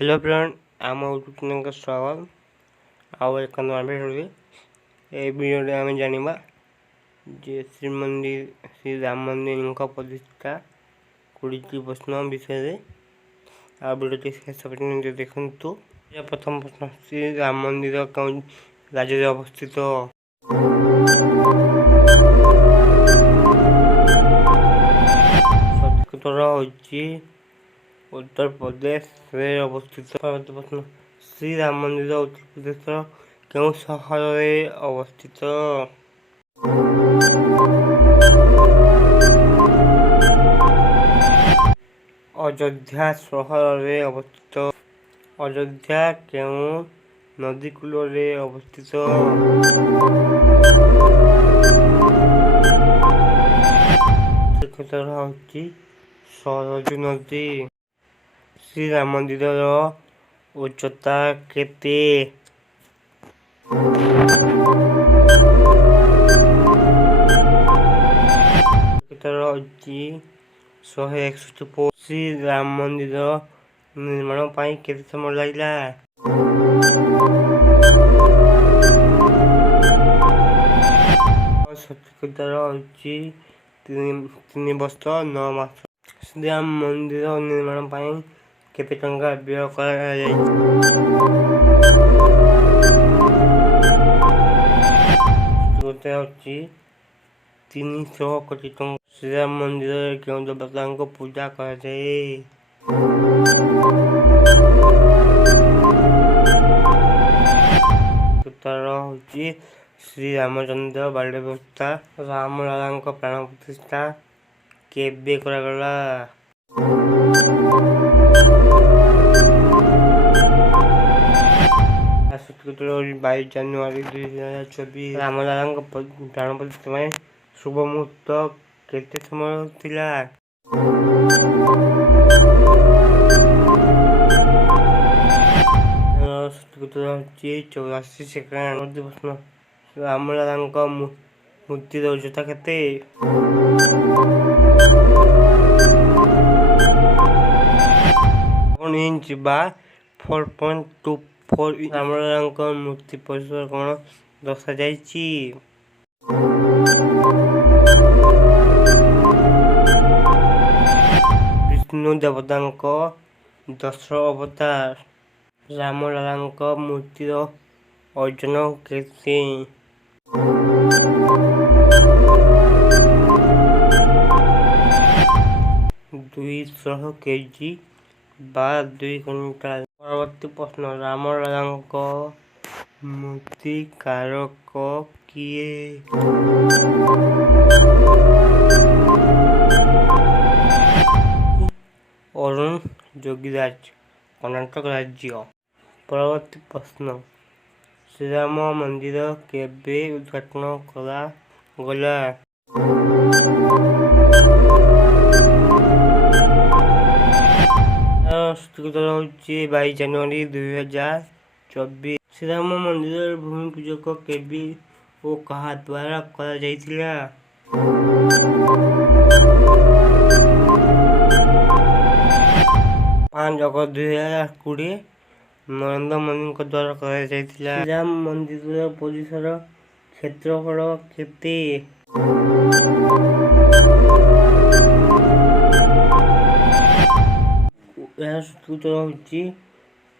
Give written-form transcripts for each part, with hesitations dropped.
Hello friend, आम YouTube channel का स्वागत आउ एक नया वीडियो। ये वीडियो आम जाना जे श्री राम मंदिर प्रतिष्ठा 20 प्रश्न विषय आ वीडियो शेष पर्यंत देखु। प्रथम प्रश्न, श्री राम मंदिर कौन राज्य अवस्थित? सঠিक उत्तर होची उत्तर प्रदेश में अवस्थित। प्रश्न, श्री राम मंदिर उत्तर प्रदेश क्यों सहर में अवस्थित? अयोध्या सहर में अवस्थित। अयोध्या क्यों नदी कूल में अवस्थित? उत्तर होची सरजू नदी। श्री राम मंदिर उच्चता केते? उत्तर होची 161 फुट। श्री राम मंदिर निर्माण पाई केते समय लागला? सঠিक उत्तर होची 3 वर्ष 9 मास। श्री राम मंदिर निर्माण पाई केते टंका व्यय करा जाय? 300 कोटी टंका। श्री राम मंदिर क्यों देवता को पूजा करा जाए? उत्तर होची श्री रामचंद्र बाल्य व्यवस्था। राम लाला प्राण प्रतिष्ठा केबे करागला? 22 जानुआरी 2024। राम लाला प्राण प्रतिष्ठा में शुभ मुहूर्त केते समय थिला? सঠিक उत्तर होची 84 सेकेंड। प्रश्न, राम लाला मूर्तिर उच्चता केते? 1 इंच बा 4.24 इंच। राम लाला मूर्ति परिसर कौन दर्शा जायछि? विष्णु देवता 10 अवतार। राम लाला मूर्तिर ओजन केते? 200 केजी बा 2 क्विंटाल। परवर्ती प्रश्न, राम लाला मूर्ति कारक किए? अरुण जोगीराज, कर्नाटक राज्य। परवर्ती प्रश्न, श्री राम मंदिर केबे उद्घाटन करा गला? सঠিक उत्तर होची 22 जानुआरी 2024। श्री राम मंदिर भूमि पूजक केबे ओ कहा द्वारा करा जायतिला? 5 अगस्त 2020 नरेंद्र मोदी द्वारा करा जायतिला। श्री राम मंदिर परिसर क्षेत्रफल केते?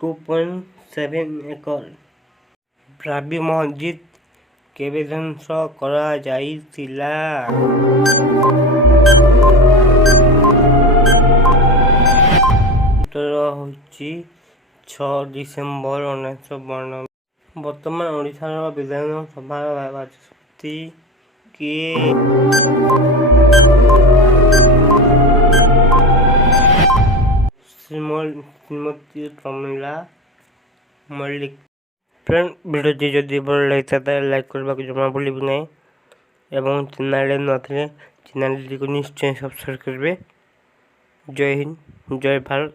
2.7 एकड़। बाबरी मस्जिद केबे ध्वंस करा जायतिला? उत्तर होची 6 डिसेम्बर 1992। वर्तमान ओडिशा विधानसभा बाचस्पति किए? श्रीमती प्रमिला मल्लिक। फ्रेंड, वीडियो जदि भल लगे लाइक करने को जमा भूल ना एवं चैनल न थे चैनल को निश्चय सब्सक्राइब करेंगे। जय हिंद, जय भारत।